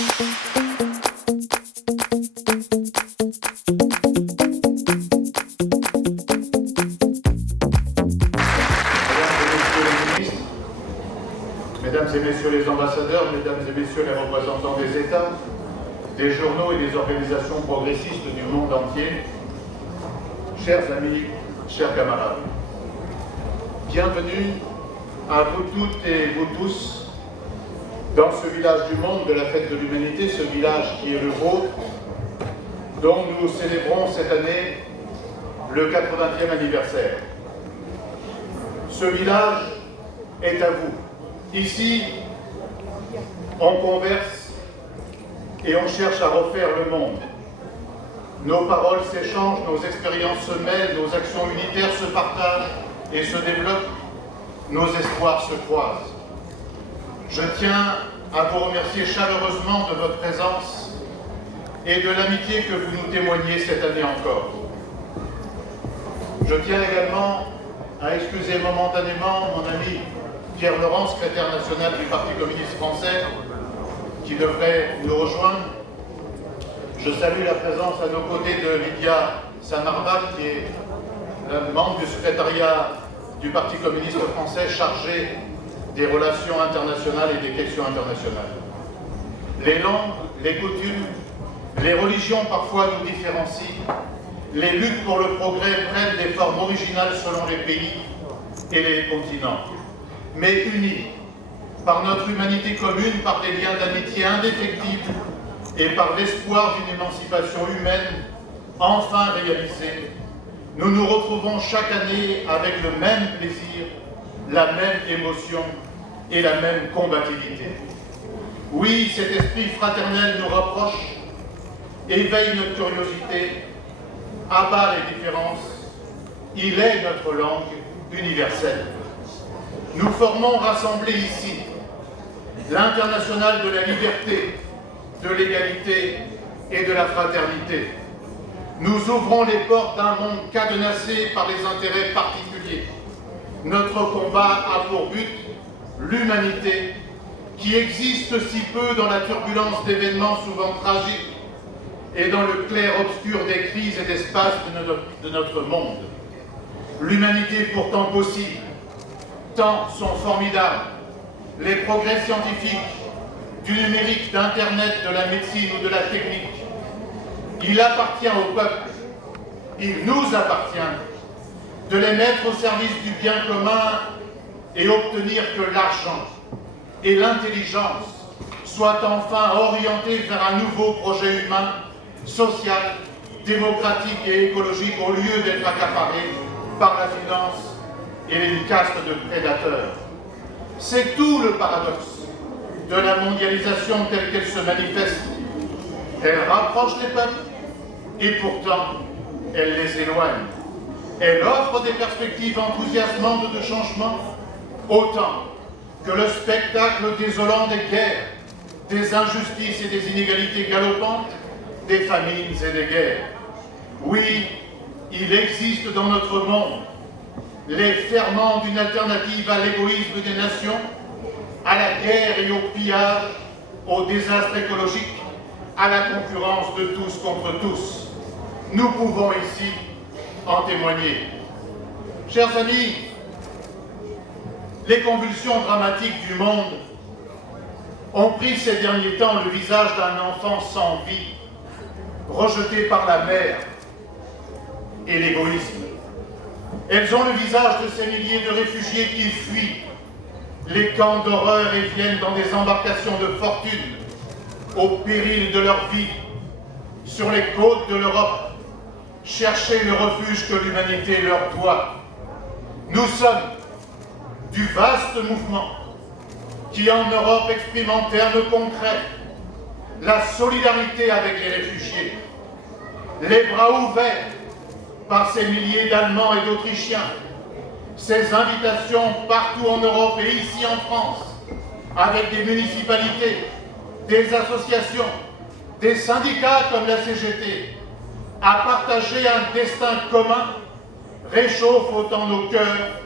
Mesdames et messieurs les ambassadeurs, mesdames et messieurs les représentants des États, des journaux et des organisations progressistes du monde entier, chers amis, chers camarades, bienvenue à vous toutes et vous tous dans ce village du monde de la fête de l'humanité, ce village qui est le vôtre, dont nous célébrons cette année le 80e anniversaire. Ce village est à vous. Ici, on converse et on cherche à refaire le monde. Nos paroles s'échangent, nos expériences se mêlent, nos actions unitaires se partagent et se développent, nos espoirs se croisent. Je tiens à vous remercier chaleureusement de votre présence et de l'amitié que vous nous témoignez cette année encore. Je tiens également à excuser momentanément mon ami Pierre Laurent, secrétaire national du Parti communiste français, qui devrait nous rejoindre. Je salue la présence à nos côtés de Lydia Samarbat, qui est membre du secrétariat du Parti communiste français chargé des relations internationales et des questions internationales. Les langues, les coutumes, les religions parfois nous différencient. Les luttes pour le progrès prennent des formes originales selon les pays et les continents. Mais unis par notre humanité commune, par des liens d'amitié indéfectibles et par l'espoir d'une émancipation humaine enfin réalisée, nous nous retrouvons chaque année avec le même plaisir, la même émotion et la même combativité. Oui, cet esprit fraternel nous rapproche, éveille notre curiosité, abat les différences, il est notre langue universelle. Nous formons rassemblés ici l'international de la liberté, de l'égalité et de la fraternité. Nous ouvrons les portes d'un monde cadenassé par les intérêts particuliers. Notre combat a pour but l'humanité qui existe si peu dans la turbulence d'événements souvent tragiques et dans le clair-obscur des crises et d'espaces de notre monde. L'humanité pourtant possible, tant sont formidables les progrès scientifiques, du numérique, d'Internet, de la médecine ou de la technique. Il appartient au peuple, il nous appartient de les mettre au service du bien commun et obtenir que l'argent et l'intelligence soient enfin orientés vers un nouveau projet humain, social, démocratique et écologique au lieu d'être accaparés par la finance et une caste de prédateurs. C'est tout le paradoxe de la mondialisation telle qu'elle se manifeste. Elle rapproche les peuples et pourtant elle les éloigne. Elle offre des perspectives enthousiasmantes de changement, autant que le spectacle désolant des guerres, des injustices et des inégalités galopantes, des famines et des guerres. Oui, il existe dans notre monde les ferments d'une alternative à l'égoïsme des nations, à la guerre et au pillage, au désastre écologique, à la concurrence de tous contre tous. Nous pouvons ici en témoigner. Chers amis, les convulsions dramatiques du monde ont pris ces derniers temps le visage d'un enfant sans vie, rejeté par la mère et l'égoïsme. Elles ont le visage de ces milliers de réfugiés qui fuient les camps d'horreur et viennent dans des embarcations de fortune, au péril de leur vie, sur les côtes de l'Europe, chercher le refuge que l'humanité leur doit. Nous sommes du vaste mouvement qui en Europe exprime en termes concrets la solidarité avec les réfugiés, les bras ouverts par ces milliers d'Allemands et d'Autrichiens, ces invitations partout en Europe et ici en France, avec des municipalités, des associations, des syndicats comme la CGT, à partager un destin commun, réchauffe autant nos cœurs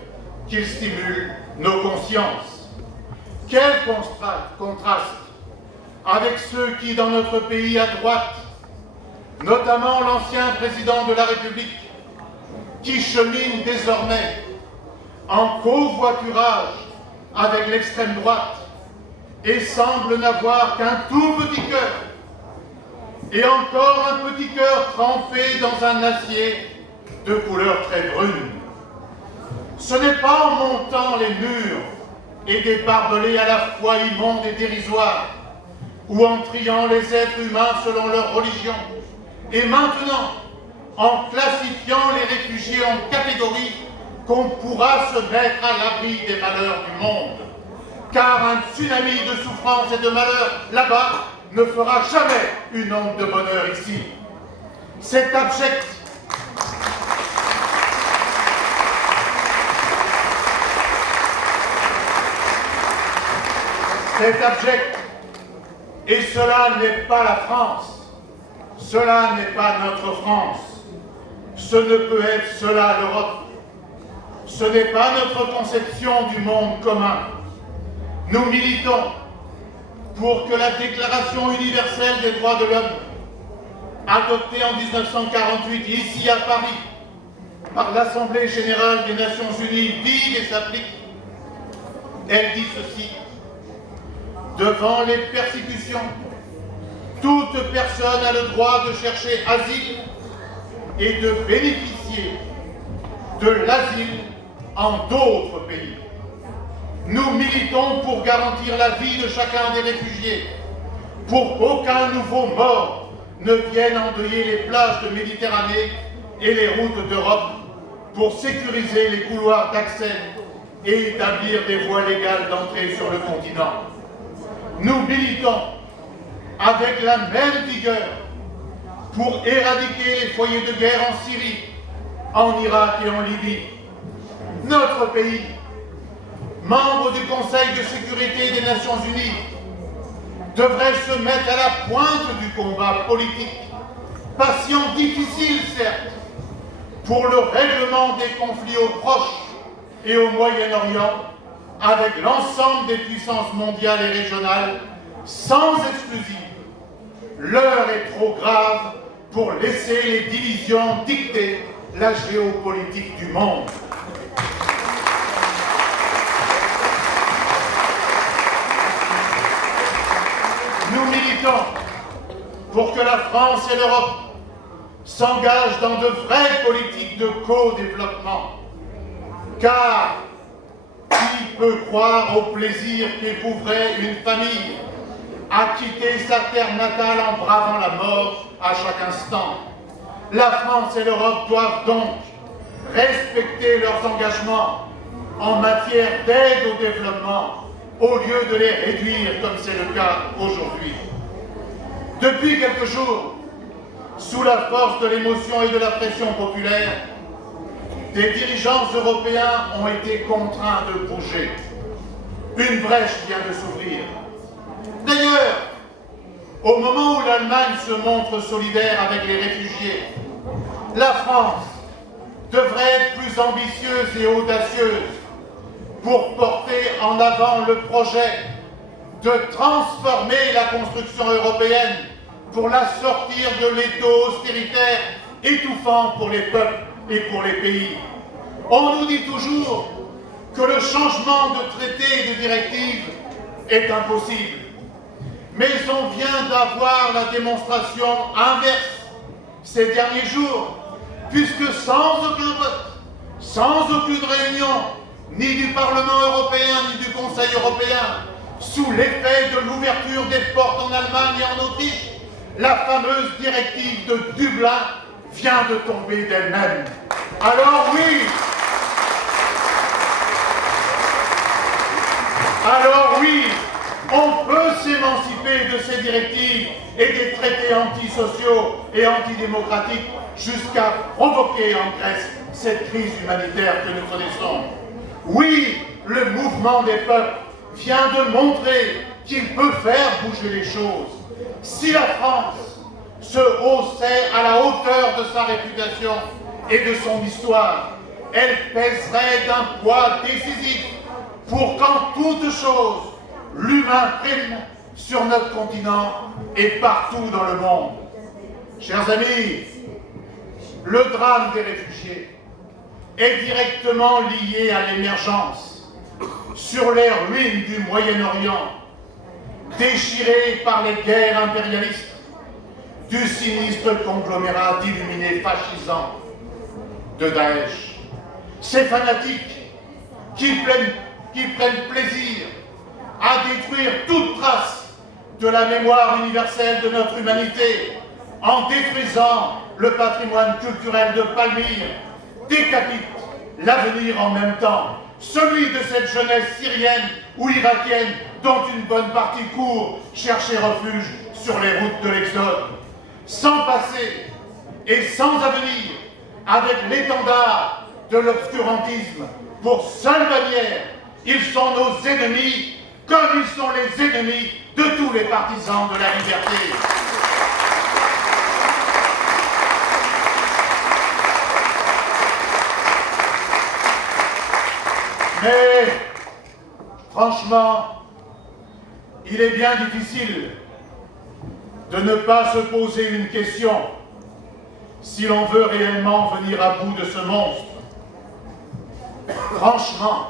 qu'il stimule nos consciences. Quel contraste avec ceux qui, dans notre pays à droite, notamment l'ancien président de la République, qui chemine désormais en covoiturage avec l'extrême droite et semble n'avoir qu'un tout petit cœur, et encore un petit cœur trempé dans un acier de couleur très brune. Ce n'est pas en montant les murs et des barbelés à la fois immondes et dérisoires, ou en triant les êtres humains selon leur religion, et maintenant en classifiant les réfugiés en catégories qu'on pourra se mettre à l'abri des malheurs du monde. Car un tsunami de souffrance et de malheur là-bas ne fera jamais une onde de bonheur ici. C'est abject. C'est abject. Et cela n'est pas la France. Cela n'est pas notre France. Ce ne peut être cela l'Europe. Ce n'est pas notre conception du monde commun. Nous militons pour que la Déclaration universelle des droits de l'homme, adoptée en 1948 ici à Paris par l'Assemblée générale des Nations unies, vive et s'applique. Elle dit ceci: devant les persécutions, toute personne a le droit de chercher asile et de bénéficier de l'asile en d'autres pays. Nous militons pour garantir la vie de chacun des réfugiés, pour qu'aucun nouveau mort ne vienne endeuiller les plages de Méditerranée et les routes d'Europe, pour sécuriser les couloirs d'accès et établir des voies légales d'entrée sur le continent. Nous militons avec la même vigueur pour éradiquer les foyers de guerre en Syrie, en Irak et en Libye. Notre pays, membre du Conseil de sécurité des Nations Unies, devrait se mettre à la pointe du combat politique, patient, difficile certes, pour le règlement des conflits au Proche et au Moyen-Orient, avec l'ensemble des puissances mondiales et régionales, sans exclusive. L'heure est trop grave pour laisser les divisions dicter la géopolitique du monde. Nous militons pour que la France et l'Europe s'engagent dans de vraies politiques de co-développement. Car qui peut croire au plaisir qu'éprouverait une famille à quitter sa terre natale en bravant la mort à chaque instant? La France et l'Europe doivent donc respecter leurs engagements en matière d'aide au développement, au lieu de les réduire comme c'est le cas aujourd'hui. Depuis quelques jours, sous la force de l'émotion et de la pression populaire, des dirigeants européens ont été contraints de bouger. Une brèche vient de s'ouvrir. D'ailleurs, au moment où l'Allemagne se montre solidaire avec les réfugiés, la France devrait être plus ambitieuse et audacieuse pour porter en avant le projet de transformer la construction européenne pour la sortir de l'étau austéritaire étouffant pour les peuples et pour les pays. On nous dit toujours que le changement de traité et de directive est impossible. Mais on vient d'avoir la démonstration inverse ces derniers jours, puisque sans aucun vote, sans aucune réunion, ni du Parlement européen, ni du Conseil européen, sous l'effet de l'ouverture des portes en Allemagne et en Autriche, la fameuse directive de Dublin vient de tomber d'elle-même. Alors oui, on peut s'émanciper de ces directives et des traités antisociaux et antidémocratiques jusqu'à provoquer en Grèce cette crise humanitaire que nous connaissons. Oui, le mouvement des peuples vient de montrer qu'il peut faire bouger les choses. Si la France se haussait à la hauteur de sa réputation et de son histoire, elle pèserait d'un poids décisif pour qu'en toute chose, l'humain prime sur notre continent et partout dans le monde. Chers amis, le drame des réfugiés est directement lié à l'émergence sur les ruines du Moyen-Orient, déchirées par les guerres impérialistes, du sinistre conglomérat d'illuminés fascisants de Daesh. Ces fanatiques qui prennent plaisir à détruire toute trace de la mémoire universelle de notre humanité en détruisant le patrimoine culturel de Palmyre, décapitent l'avenir en même temps, celui de cette jeunesse syrienne ou irakienne dont une bonne partie court chercher refuge sur les routes de l'Exode. Sans passé et sans avenir, avec l'étendard de l'obscurantisme pour seule bannière, ils sont nos ennemis, comme ils sont les ennemis de tous les partisans de la liberté. Mais, franchement, il est bien difficile de ne pas se poser une question si l'on veut réellement venir à bout de ce monstre. Franchement,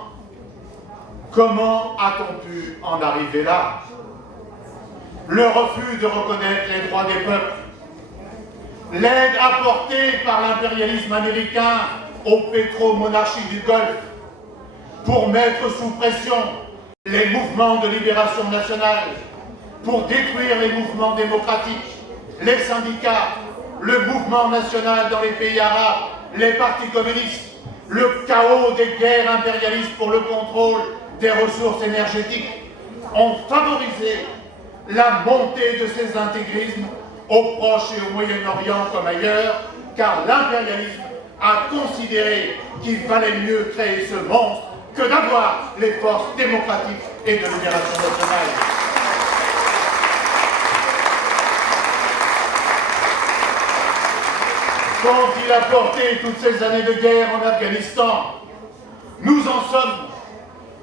comment a-t-on pu en arriver là? Le refus de reconnaître les droits des peuples, l'aide apportée par l'impérialisme américain aux pétromonarchies du Golfe pour mettre sous pression les mouvements de libération nationale, pour détruire les mouvements démocratiques, les syndicats, le mouvement national dans les pays arabes, les partis communistes, le chaos des guerres impérialistes pour le contrôle des ressources énergétiques ont favorisé la montée de ces intégrismes au Proche et au Moyen-Orient comme ailleurs, car l'impérialisme a considéré qu'il valait mieux créer ce monstre que d'avoir les forces démocratiques et de libération nationale. Qu'ont-ils apporté toutes ces années de guerre en Afghanistan? Nous en sommes,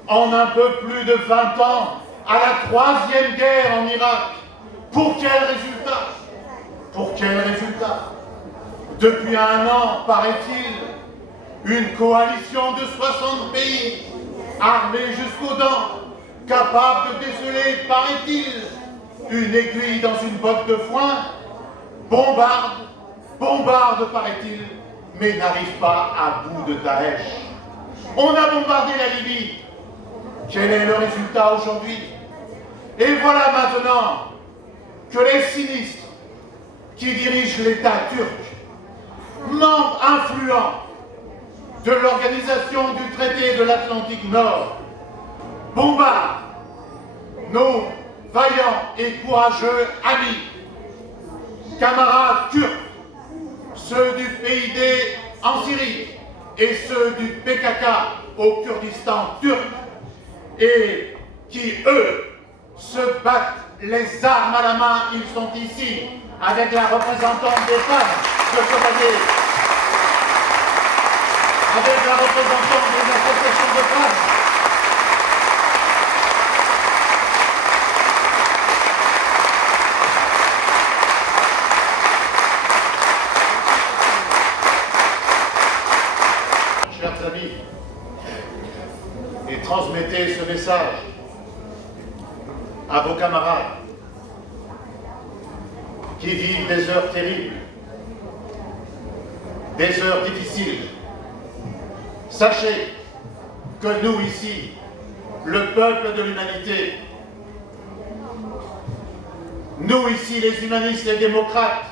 en un peu plus de 20 ans, à la 3e guerre en Irak. Pour quel résultat? Pour quel résultat? Depuis un an, paraît-il, une coalition de 60 pays, armés jusqu'aux dents, capable de déceler, paraît-il, une aiguille dans une botte de foin, bombarde, paraît-il, mais n'arrive pas à bout de Daesh. On a bombardé la Libye. Quel est le résultat aujourd'hui? Et voilà maintenant que les sinistres qui dirigent l'État turc, membres influents de l'organisation du traité de l'Atlantique Nord, bombardent nos vaillants et courageux amis, camarades turcs, ceux du PID en Syrie et ceux du PKK au Kurdistan turc, et qui, eux, se battent les armes à la main. Ils sont ici avec la représentante des femmes de Kobané, avec la représentante des associations de femmes. Chers amis, et transmettez ce message à vos camarades qui vivent des heures terribles, des heures difficiles. Sachez que nous ici, le peuple de l'humanité, nous ici les humanistes, les démocrates,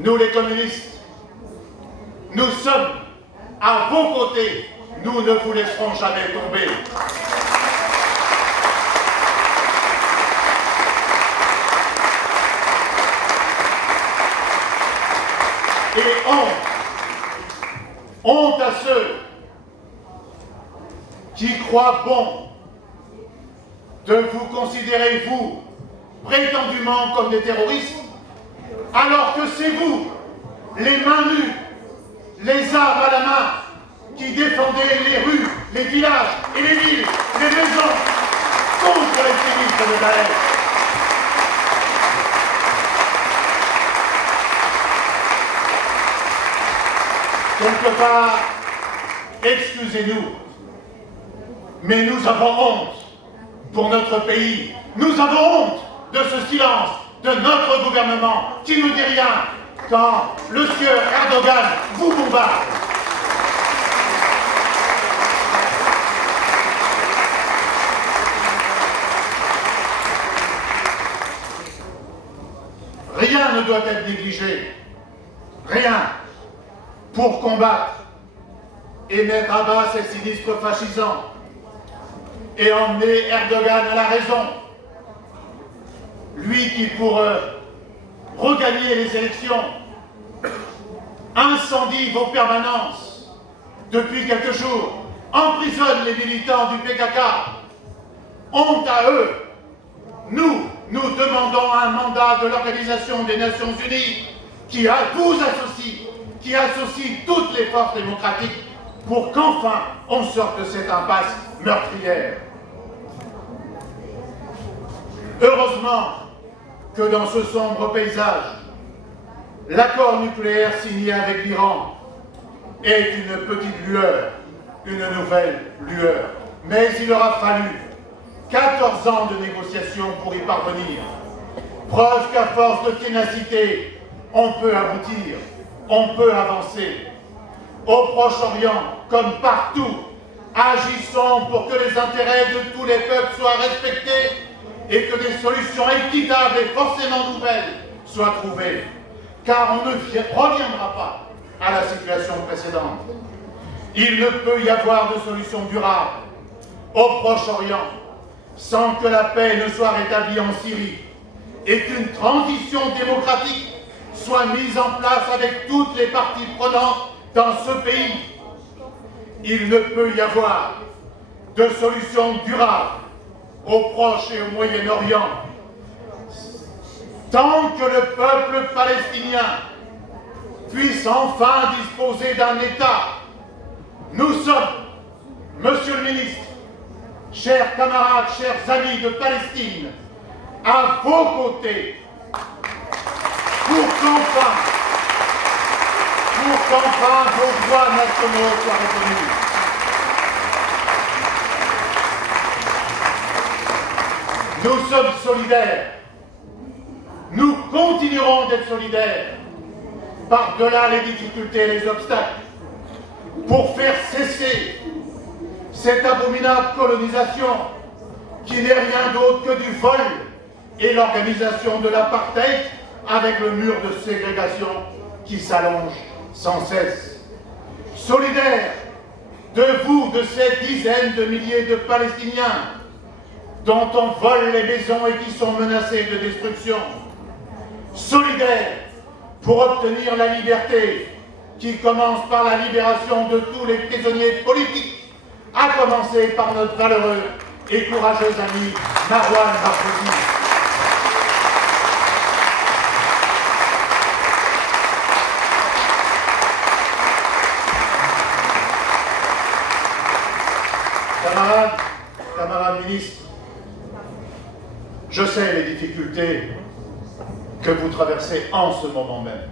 nous les communistes, nous sommes à vos côtés, nous ne vous laisserons jamais tomber. Et honte à ceux qui croient bon de vous considérer, vous, prétendument comme des terroristes, alors que c'est vous, les mains nues, les armes à la main, qui défendez les rues, les villages et les villes, les maisons contre les criminels. centre de Daesh. Quelque part, excusez-nous, mais nous avons honte pour notre pays. Nous avons honte de ce silence de notre gouvernement qui ne dit rien quand le sieur Erdogan vous bombarde. Rien ne doit être négligé, rien, pour combattre et mettre à bas ces sinistres fascisants et emmener Erdogan à la raison. Lui qui, pour regagner les élections, incendie vos permanences depuis quelques jours, emprisonne les militants du PKK. Honte à eux. Nous demandons un mandat de l'Organisation des Nations Unies qui vous associe, qui associe toutes les forces démocratiques pour qu'enfin on sorte de cette impasse meurtrière. Heureusement que dans ce sombre paysage, l'accord nucléaire signé avec l'Iran est une petite lueur, une nouvelle lueur. Mais il aura fallu 14 ans de négociations pour y parvenir. Preuve qu'à force de ténacité, on peut aboutir, on peut avancer. Au Proche-Orient, comme partout, agissons pour que les intérêts de tous les peuples soient respectés et que des solutions équitables et forcément nouvelles soient trouvées. Car on ne reviendra pas à la situation précédente. Il ne peut y avoir de solution durable au Proche-Orient sans que la paix ne soit rétablie en Syrie et qu'une transition démocratique soit mise en place avec toutes les parties prenantes dans ce pays. Il ne peut y avoir de solution durable au Proche et au Moyen-Orient tant que le peuple palestinien puisse enfin disposer d'un État. Nous sommes, Monsieur le ministre, chers camarades, chers amis de Palestine, à vos côtés pour qu'enfin vos droits nationaux soient reconnus. Nous sommes solidaires. Nous continuerons d'être solidaires par-delà les difficultés et les obstacles pour faire cesser cette abominable colonisation qui n'est rien d'autre que du vol et l'organisation de l'apartheid avec le mur de ségrégation qui s'allonge sans cesse. Solidaires de vous, de ces dizaines de milliers de Palestiniens dont on vole les maisons et qui sont menacés de destruction. Solidaires pour obtenir la liberté qui commence par la libération de tous les prisonniers politiques, à commencer par notre valeureux et courageux ami Marwan Barghouti. Camarades ministres, je sais les difficultés que vous traversez en ce moment même.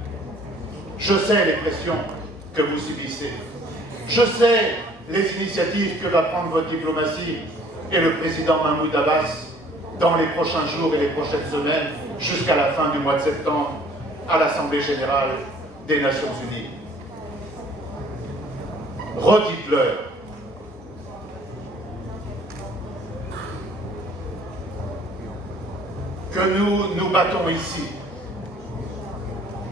Je sais les pressions que vous subissez. Je sais les initiatives que va prendre votre diplomatie et le président Mahmoud Abbas dans les prochains jours et les prochaines semaines jusqu'à la fin du mois de septembre à l'Assemblée générale des Nations Unies. Redites-leur que nous nous battons ici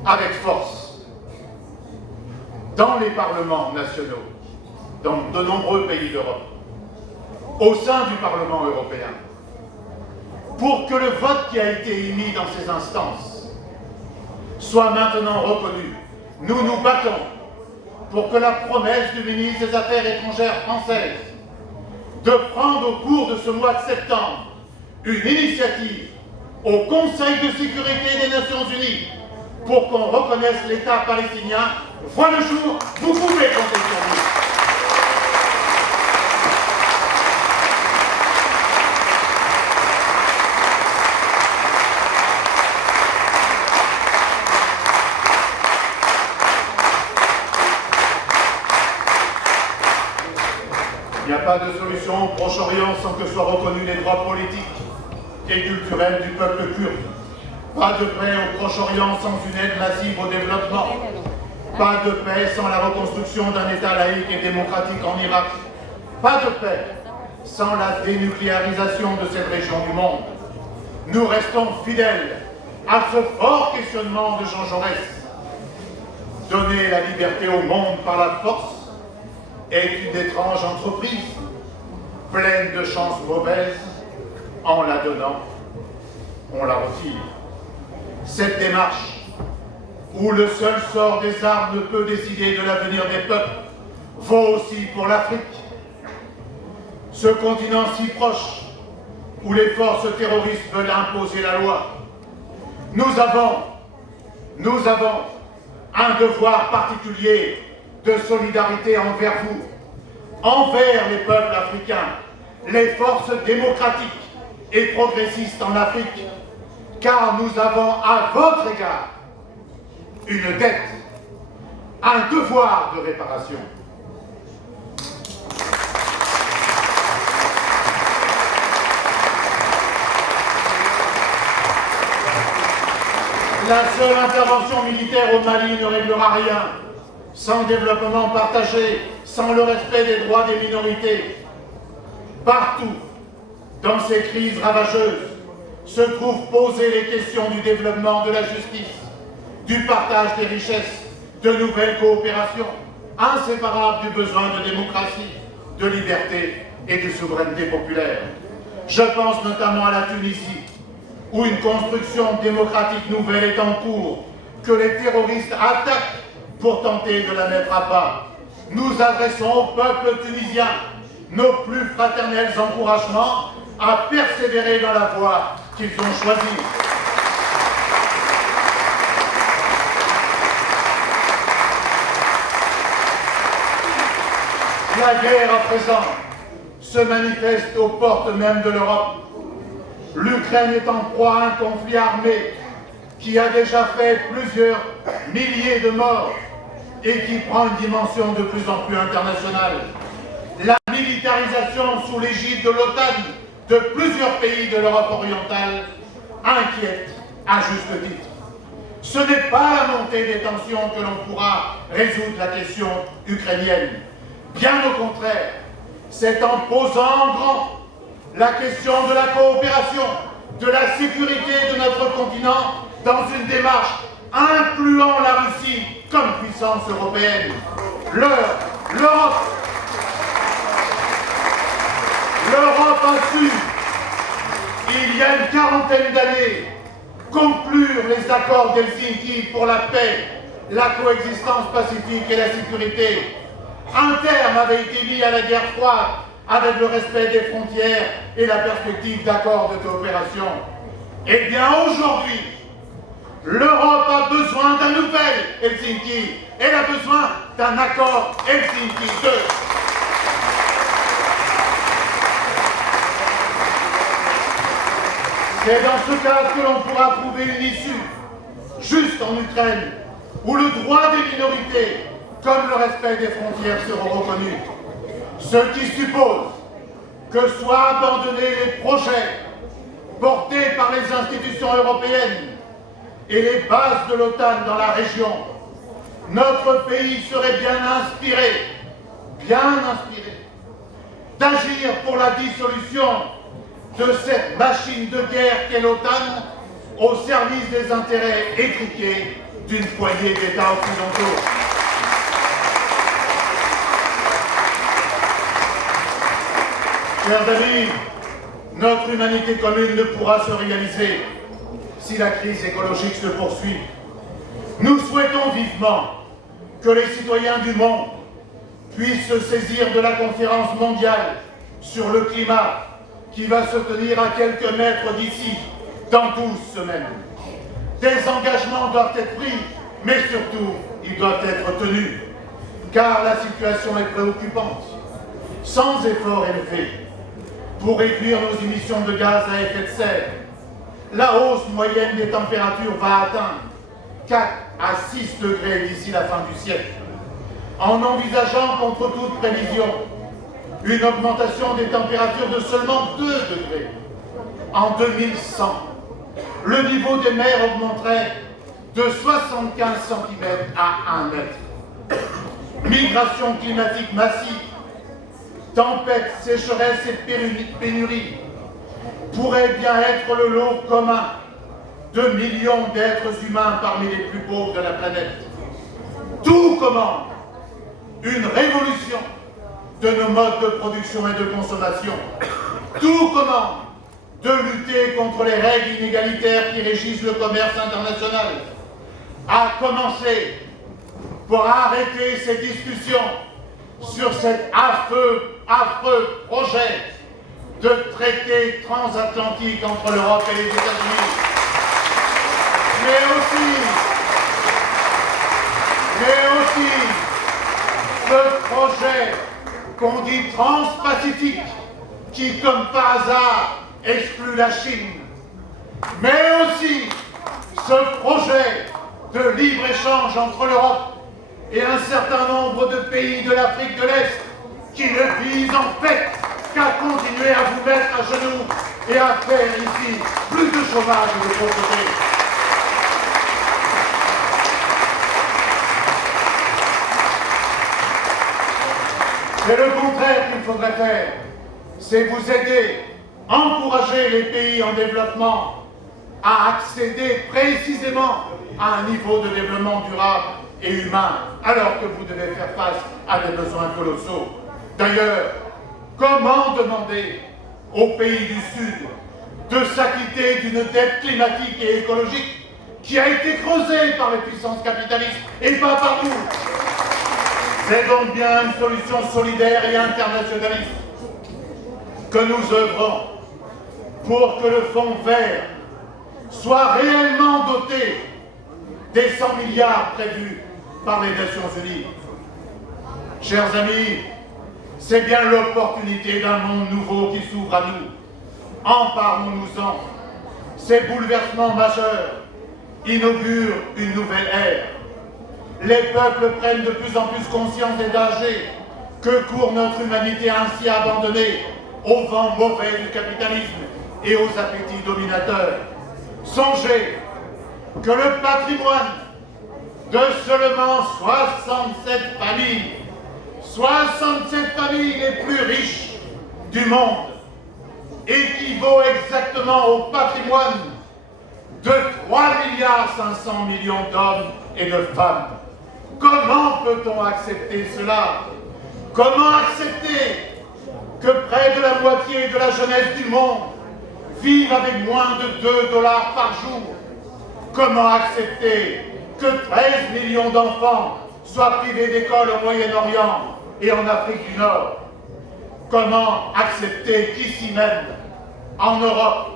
avec force dans les parlements nationaux, dans de nombreux pays d'Europe, au sein du Parlement européen, pour que le vote qui a été émis dans ces instances soit maintenant reconnu. Nous nous battons pour que la promesse du ministre des Affaires étrangères française de prendre au cours de ce mois de septembre une initiative au Conseil de sécurité des Nations Unies pour qu'on reconnaisse l'État palestinien voit le jour. Vous pouvez compter sur nous. pas de solution au Proche-Orient sans que soient reconnus les droits politiques et culturels du peuple kurde. Pas de paix au Proche-Orient sans une aide massive au développement. Pas de paix sans la reconstruction d'un État laïque et démocratique en Irak. Pas de paix sans la dénucléarisation de cette région du monde. Nous restons fidèles à ce fort questionnement de Jean Jaurès. Donner la liberté au monde par la force est une étrange entreprise, pleine de chances mauvaises. En la donnant, on la retire. Cette démarche, où le seul sort des armes ne peut décider de l'avenir des peuples, vaut aussi pour l'Afrique. Ce continent si proche, où les forces terroristes veulent imposer la loi. Nous avons un devoir particulier de solidarité envers vous, envers les peuples africains, les forces démocratiques et progressistes en Afrique, car nous avons à votre égard une dette, un devoir de réparation. La seule intervention militaire au Mali ne réglera rien, sans développement partagé, sans le respect des droits des minorités. Partout, dans ces crises ravageuses, se trouvent posées les questions du développement de la justice, du partage des richesses, de nouvelles coopérations, inséparables du besoin de démocratie, de liberté et de souveraineté populaire. Je pense notamment à la Tunisie, où une construction démocratique nouvelle est en cours, que les terroristes attaquent pour tenter de la mettre à bas. Nous adressons au peuple tunisien nos plus fraternels encouragements à persévérer dans la voie qu'ils ont choisie. La guerre à présent se manifeste aux portes même de l'Europe. L'Ukraine est en proie à un conflit armé qui a déjà fait plusieurs milliers de morts et qui prend une dimension de plus en plus internationale. La militarisation sous l'égide de l'OTAN de plusieurs pays de l'Europe orientale inquiète à juste titre. Ce n'est pas la montée des tensions que l'on pourra résoudre la question ukrainienne. Bien au contraire, c'est en posant en grand la question de la coopération, de la sécurité de notre continent dans une démarche incluant la Russie comme puissance européenne. L'Europe a su, il y a une quarantaine d'années, conclure les accords d'Helsinki pour la paix, la coexistence pacifique et la sécurité. Un terme avait été mis à la guerre froide avec le respect des frontières et la perspective d'accords de coopération. Eh bien aujourd'hui, l'Europe a besoin d'un nouvel Helsinki. Elle a besoin d'un accord Helsinki 2. C'est dans ce cadre que l'on pourra trouver une issue, juste en Ukraine, où le droit des minorités, comme le respect des frontières, seront reconnus. Ce qui suppose que soient abandonnés les projets portés par les institutions européennes et les bases de l'OTAN dans la région. Notre pays serait bien inspiré d'agir pour la dissolution de cette machine de guerre qu'est l'OTAN au service des intérêts étriqués d'une poignée d'États occidentaux. Chers amis, notre humanité commune ne pourra se réaliser si la crise écologique se poursuit. Nous souhaitons vivement que les citoyens du monde puissent se saisir de la conférence mondiale sur le climat qui va se tenir à quelques mètres d'ici, dans 12 semaines. Des engagements doivent être pris, mais surtout, ils doivent être tenus, car la situation est préoccupante. Sans effort élevé pour réduire nos émissions de gaz à effet de serre, la hausse moyenne des températures va atteindre 4 à 6 degrés d'ici la fin du siècle. En envisageant contre toute prévision une augmentation des températures de seulement 2 degrés. En 2100, le niveau des mers augmenterait de 75 cm à 1 mètre. Migration climatique massive, tempêtes, sécheresses et pénuries pourraient bien être le lot commun de millions d'êtres humains parmi les plus pauvres de la planète. Tout commande une révolution de nos modes de production et de consommation. Tout commande de lutter contre les règles inégalitaires qui régissent le commerce international. À commencer pour arrêter ces discussions sur cet affreux projet de traité transatlantique entre l'Europe et les États-Unis. Mais aussi ce projet qu'on dit transpacifique, qui, comme par hasard, exclut la Chine. Mais aussi ce projet de libre-échange entre l'Europe et un certain nombre de pays de l'Afrique de l'Est, qui ne vise en fait qu'à continuer à vous mettre à genoux et à faire ici plus de chômage de pauvreté. C'est le contraire qu'il faudrait faire. C'est vous aider, encourager les pays en développement à accéder précisément à un niveau de développement durable et humain, alors que vous devez faire face à des besoins colossaux. D'ailleurs, comment demander aux pays du Sud de s'acquitter d'une dette climatique et écologique qui a été creusée par les puissances capitalistes et pas par nous? C'est donc bien une solution solidaire et internationaliste que nous œuvrons pour que le fonds vert soit réellement doté des 100 milliards prévus par les Nations Unies. Chers amis, c'est bien l'opportunité d'un monde nouveau qui s'ouvre à nous. Emparons-nous-en. Ces bouleversements majeurs inaugurent une nouvelle ère. Les peuples prennent de plus en plus conscience des dangers que court notre humanité ainsi abandonnée au vent mauvais du capitalisme et aux appétits dominateurs. Songez que le patrimoine de seulement 67 familles les plus riches du monde, équivaut exactement au patrimoine de 3,5 milliards d'hommes et de femmes. Comment peut-on accepter cela? Comment accepter que près de la moitié de la jeunesse du monde vive avec moins de 2 $ par jour? Comment accepter que 13 millions d'enfants soient privés d'école au Moyen-Orient et en Afrique du Nord? Comment accepter qu'ici même, en Europe,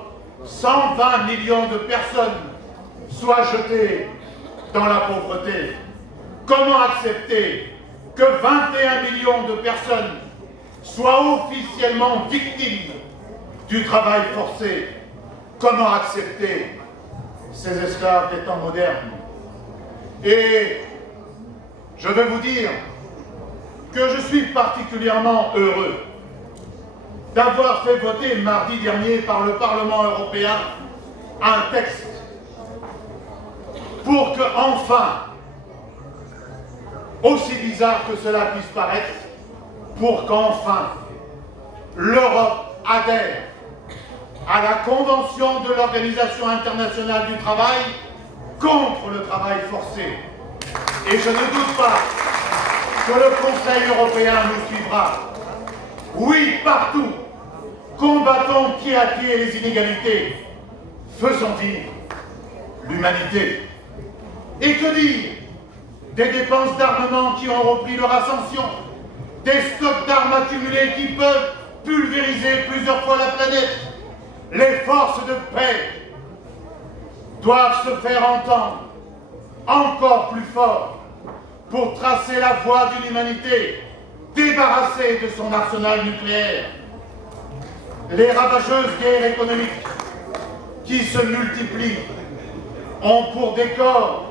120 millions de personnes soient jetées dans la pauvreté? Comment accepter que 21 millions de personnes soient officiellement victimes du travail forcé? Comment accepter ces esclaves des temps modernes? Et je veux vous dire que je suis particulièrement heureux d'avoir fait voter mardi dernier par le Parlement européen un texte pour que, enfin, aussi bizarre que cela puisse paraître, pour qu'enfin l'Europe adhère à la Convention de l'Organisation internationale du travail contre le travail forcé. Et je ne doute pas que le Conseil européen nous suivra. Oui, partout, combattons pied à pied les inégalités, faisons vivre l'humanité. Et que dire des dépenses d'armement qui ont repris leur ascension, des stocks d'armes accumulés qui peuvent pulvériser plusieurs fois la planète? Les forces de paix doivent se faire entendre encore plus fort pour tracer la voie d'une humanité débarrassée de son arsenal nucléaire. Les ravageuses guerres économiques qui se multiplient ont pour décor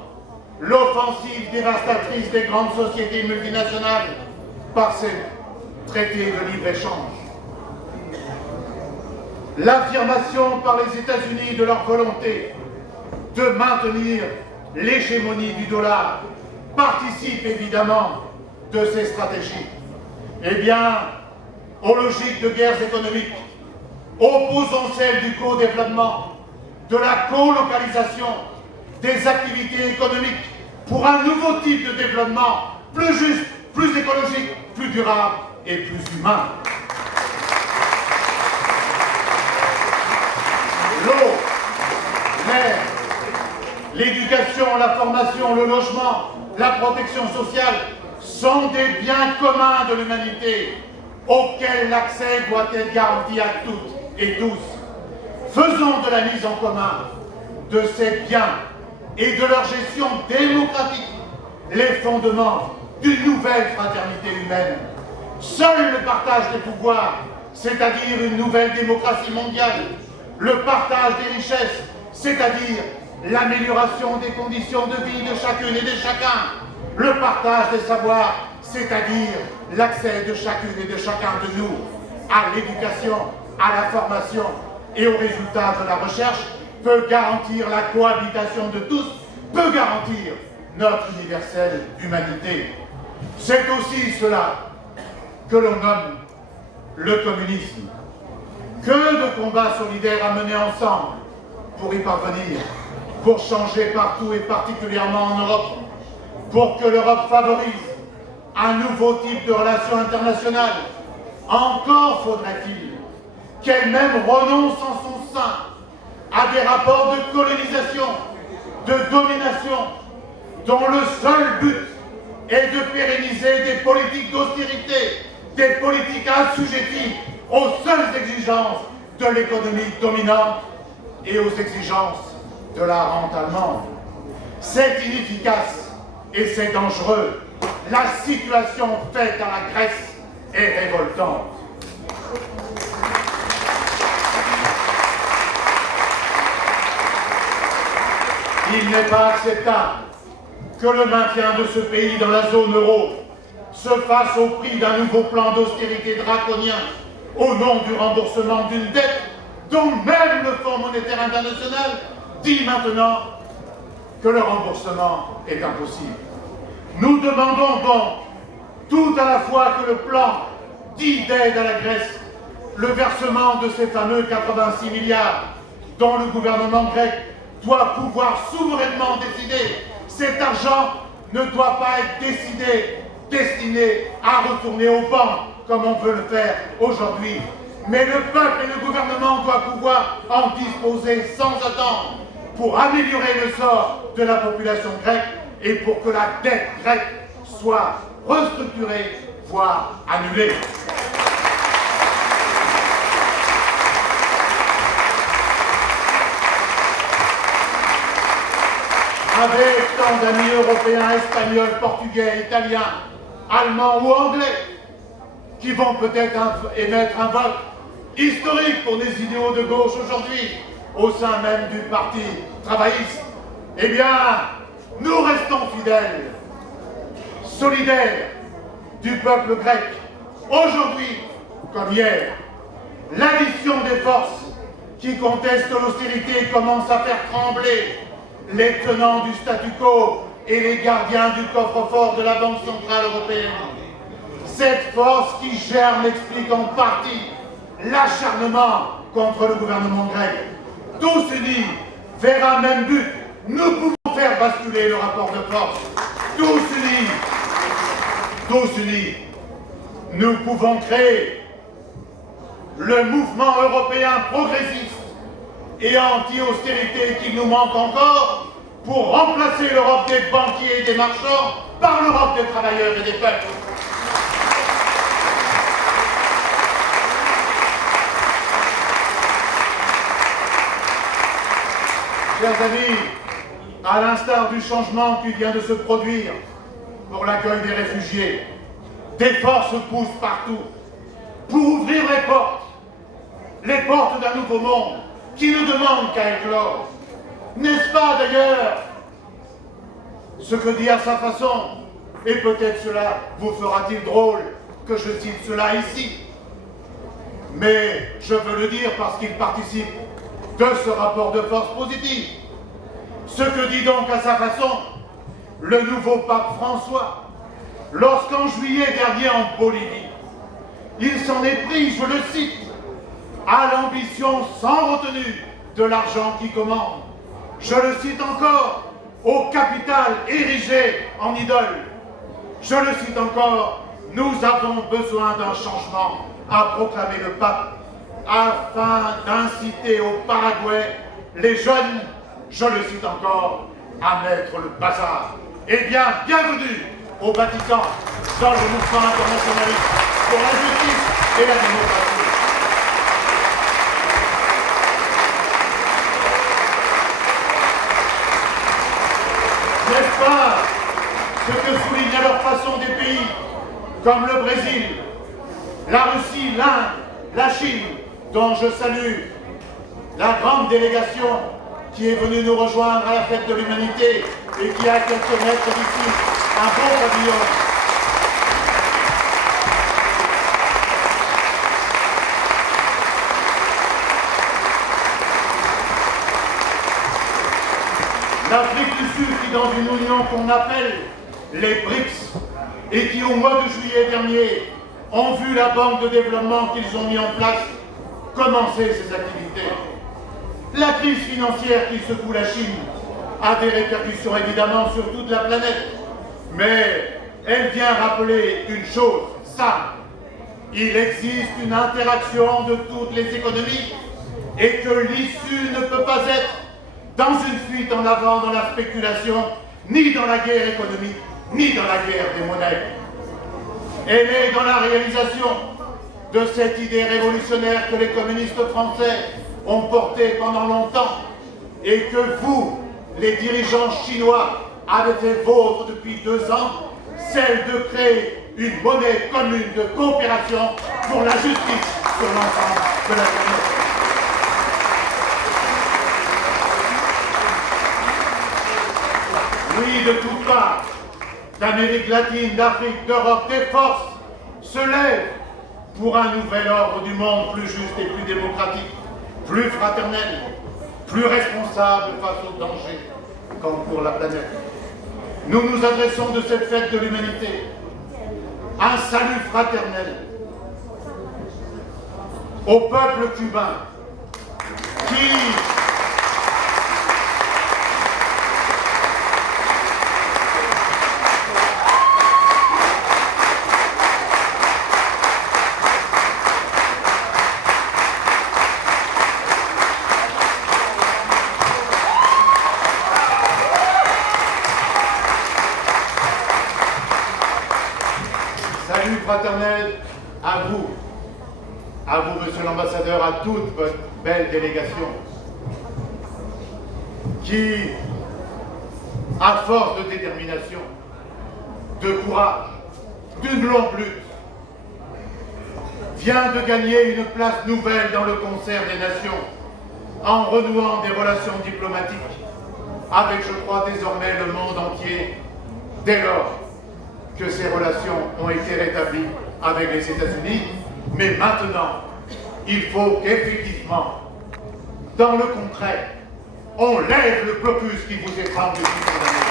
l'offensive dévastatrice des grandes sociétés multinationales par ces traité de libre-échange. L'affirmation par les États-Unis de leur volonté de maintenir l'hégémonie du dollar participe évidemment de ces stratégies. Eh bien, aux logiques de guerres économiques, opposons celles du co-développement, de la colocalisation des activités économiques pour un nouveau type de développement plus juste, plus écologique, plus durable et plus humain. L'eau, l'air, l'éducation, la formation, le logement, la protection sociale sont des biens communs de l'humanité auxquels l'accès doit être garanti à toutes et tous. Faisons de la mise en commun de ces biens et de leur gestion démocratique les fondements d'une nouvelle fraternité humaine. Seul le partage des pouvoirs, c'est-à-dire une nouvelle démocratie mondiale, le partage des richesses, c'est-à-dire l'amélioration des conditions de vie de chacune et de chacun, le partage des savoirs, c'est-à-dire l'accès de chacune et de chacun de nous à l'éducation, à la formation et aux résultats de la recherche, peut garantir la cohabitation de tous, peut garantir notre universelle humanité. C'est aussi cela que l'on nomme le communisme. Que de combats solidaires à mener ensemble pour y parvenir, pour changer partout et particulièrement en Europe, pour que l'Europe favorise un nouveau type de relations internationales. Encore faudrait-il qu'elle-même renonce en son sein à des rapports de colonisation, de domination, dont le seul but est de pérenniser des politiques d'austérité, des politiques assujetties aux seules exigences de l'économie dominante et aux exigences de la rente allemande. C'est inefficace et c'est dangereux. La situation faite à la Grèce est révoltante. Il n'est pas acceptable que le maintien de ce pays dans la zone euro se fasse au prix d'un nouveau plan d'austérité draconien au nom du remboursement d'une dette dont même le Fonds monétaire international dit maintenant que le remboursement est impossible. Nous demandons donc tout à la fois que le plan dit d'aide à la Grèce, le versement de ces fameux 86 milliards dont le gouvernement grec doit pouvoir souverainement décider. Cet argent ne doit pas être destiné à retourner aux banques comme on veut le faire aujourd'hui. Mais le peuple et le gouvernement doivent pouvoir en disposer sans attendre pour améliorer le sort de la population grecque et pour que la dette grecque soit restructurée, voire annulée. Avec tant d'amis européens, espagnols, portugais, italiens, allemands ou anglais, qui vont peut-être émettre un vote historique pour des idéaux de gauche aujourd'hui, au sein même du parti travailliste, eh bien, nous restons fidèles, solidaires du peuple grec, aujourd'hui comme hier. L'addition des forces qui contestent l'austérité commence à faire trembler les tenants du statu quo et les gardiens du coffre-fort de la Banque centrale européenne. Cette force qui germe explique en partie l'acharnement contre le gouvernement grec. Tous unis vers un même but, nous pouvons faire basculer le rapport de force. Tous unis, nous pouvons créer le mouvement européen progressiste et anti-austérité qu'il nous manque encore pour remplacer l'Europe des banquiers et des marchands par l'Europe des travailleurs et des peuples. Chers amis, à l'instar du changement qui vient de se produire pour l'accueil des réfugiés, des forces poussent partout pour ouvrir les portes d'un nouveau monde qui ne demande qu'à éclore. N'est-ce pas d'ailleurs ce que dit à sa façon, et peut-être cela vous fera-t-il drôle, que je cite cela ici, mais je veux le dire parce qu'il participe de ce rapport de force positive. Ce que dit donc à sa façon le nouveau pape François, lorsqu'en juillet dernier en Bolivie, il s'en est pris, je le cite, à l'ambition sans retenue de l'argent qui commande. Je le cite encore, au capital érigé en idole. Je le cite encore, nous avons besoin d'un changement, a proclamé le pape, afin d'inciter au Paraguay les jeunes, je le cite encore, à mettre le bazar. Eh bien, bienvenue au Vatican, dans le mouvement internationaliste pour la justice et la démocratie. N'est-ce pas ce que soulignent à leur façon des pays comme le Brésil, la Russie, l'Inde, la Chine, dont je salue la grande délégation qui est venue nous rejoindre à la fête de l'humanité et qui a à quelques mètres d'ici un beau pavillon. L'Afrique du Sud qui, dans une union qu'on appelle les BRICS et qui, au mois de juillet dernier, ont vu la banque de développement qu'ils ont mis en place commencer ses activités. La crise financière qui secoue la Chine a des répercussions évidemment sur toute la planète, mais elle vient rappeler une chose simple. Il existe une interaction de toutes les économies et que l'issue ne peut pas être dans une fuite en avant dans la spéculation, ni dans la guerre économique, ni dans la guerre des monnaies. Elle est dans la réalisation de cette idée révolutionnaire que les communistes français ont portée pendant longtemps et que vous, les dirigeants chinois, avez fait vôtre depuis 2 ans, celle de créer une monnaie commune de coopération pour la justice sur l'ensemble de la planète. Oui, de toutes parts, d'Amérique latine, d'Afrique, d'Europe, des forces se lèvent pour un nouvel ordre du monde plus juste et plus démocratique, plus fraternel, plus responsable face aux dangers qu'encourt la planète. Nous nous adressons de cette fête de l'humanité un salut fraternel au peuple cubain qui fraternel à vous, monsieur l'ambassadeur, à toute votre belle délégation, qui, à force de détermination, de courage, d'une longue lutte, vient de gagner une place nouvelle dans le concert des nations, en renouant des relations diplomatiques avec, je crois, désormais le monde entier, dès lors que ces relations ont été rétablies avec les États-Unis, mais maintenant, il faut qu'effectivement, dans le concret, on lève le blocus qui vous étrangle depuis des années.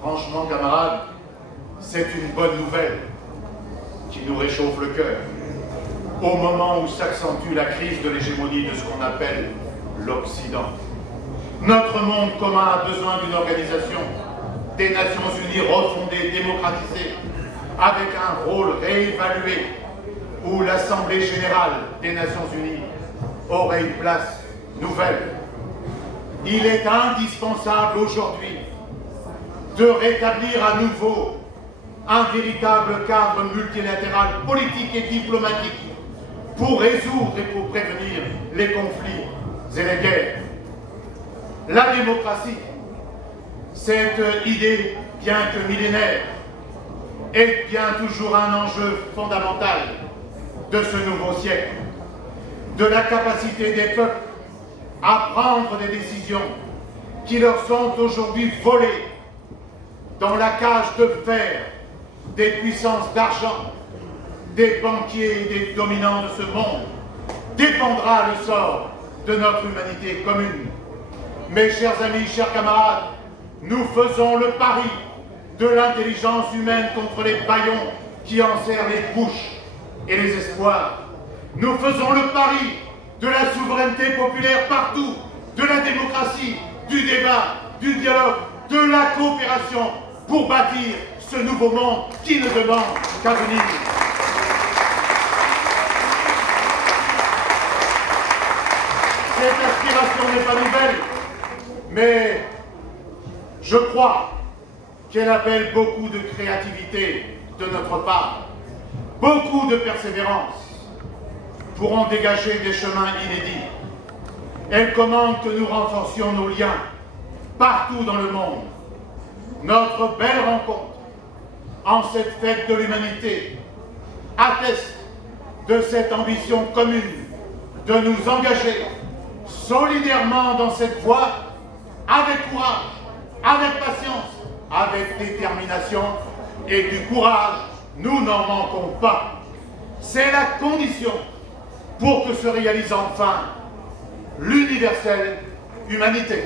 Franchement, camarades, c'est une bonne nouvelle qui nous réchauffe le cœur, au moment où s'accentue la crise de l'hégémonie de ce qu'on appelle l'Occident. Notre monde commun a besoin d'une organisation des Nations Unies refondée, démocratisée, avec un rôle réévalué, où l'Assemblée Générale des Nations Unies aurait une place nouvelle. Il est indispensable aujourd'hui de rétablir à nouveau un véritable cadre multilatéral politique et diplomatique pour résoudre et pour prévenir les conflits et les guerres. La démocratie, cette idée, bien que millénaire, est bien toujours un enjeu fondamental de ce nouveau siècle, de la capacité des peuples à prendre des décisions qui leur sont aujourd'hui volées dans la cage de fer des puissances d'argent, des banquiers et des dominants de ce monde, dépendra le sort de notre humanité commune. Mes chers amis, chers camarades, nous faisons le pari de l'intelligence humaine contre les bâillons qui enserrent les bouches et les espoirs. Nous faisons le pari de la souveraineté populaire partout, de la démocratie, du débat, du dialogue, de la coopération pour bâtir ce nouveau monde qui ne demande qu'à venir. Cette aspiration n'est pas nouvelle, mais je crois qu'elle appelle beaucoup de créativité de notre part, beaucoup de persévérance pour en dégager des chemins inédits. Elle commande que nous renforcions nos liens partout dans le monde. Notre belle rencontre en cette fête de l'humanité atteste de cette ambition commune de nous engager solidairement dans cette voie avec courage, avec patience, avec détermination et du courage, nous n'en manquons pas. C'est la condition pour que se réalise enfin l'universelle humanité.